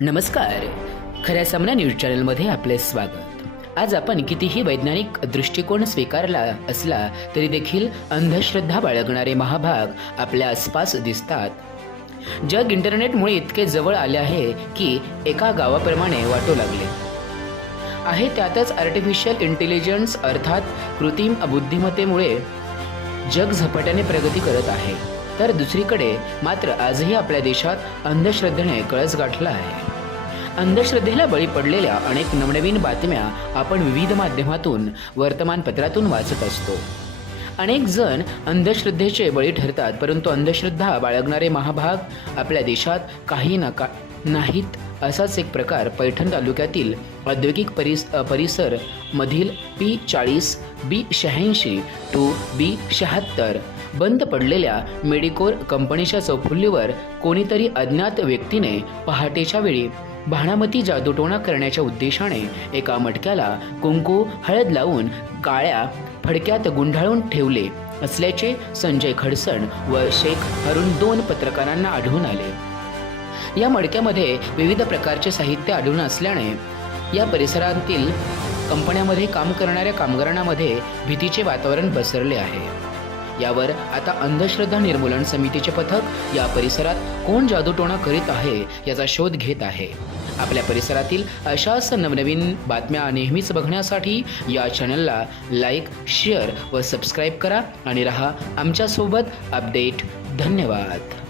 नमस्कार. खऱ्या सामना न्यूज चॅनलमध्ये आपले स्वागत. आज आपण कितीही वैज्ञानिक दृष्टिकोन स्वीकारला असला तरी देखील अंधश्रद्धा बाळगणारे महाभाग आपल्या आसपास दिसतात. जग इंटरनेटमुळे इतके जवळ आले आहे की एका गावाप्रमाणे वाटू लागले. आहे त्यातच आर्टिफिशियल इंटेलिजन्स अर्थात कृत्रिम बुद्धिमत्तेमुळे जग झपाट्याने प्रगती करत आहे. तर दुसरीकडे मात्र आजही आपल्या देशात अंधश्रद्धेने कळस गाठला आहे. अंधश्रद्धेला बळी पडलेल्या अनेक नवनवीन बातम्या आपण विविध माध्यमातून वर्तमानपत्रातून वाचत असतो. अनेक जण अंधश्रद्धेचे बळी ठरतात परंतु अंधश्रद्धा बाळगणारे महाभाग आपल्या देशात काही नका नाहीत असाच एक प्रकार पैठण तालुक्यातील औद्योगिक परिस परिसरमधील परिसर मधील पी चाळीस बी शहाऐंशी टू बी शहात्तर बंद पडलेल्या मेडिकोर कंपनीच्या चौफुल्लीवर कोणीतरी अज्ञात व्यक्तीने पहाटेच्या वेळी भाणामती जादूटोणा करण्याच्या उद्देशाने एका मटक्याला कुंकू हळद लावून काळ्या फडक्यात गुंडाळून ठेवले असल्याचे संजय खडसण व शेख हरून दोन पत्रकारांना आढळून आले. या मडक्यामध्ये विविध प्रकारचे साहित्य आढळून असल्याने या परिसरातील कंपन्यामध्ये काम करणाऱ्या कामगारांमध्ये भीतीचे वातावरण पसरले आहे. यावर आता अंधश्रद्धा निर्मूलन समितीचे पथक या परिसरात कोण जादूटोणा करीत आहे याचा शोध घेत आहे. आपल्या परिसरातील अशाच नवनवीन बातम्या नेहमीच बघण्यासाठी या चॅनलला लाईक शेअर व सबस्क्राईब करा आणि रहा आमच्यासोबत अपडेट. धन्यवाद.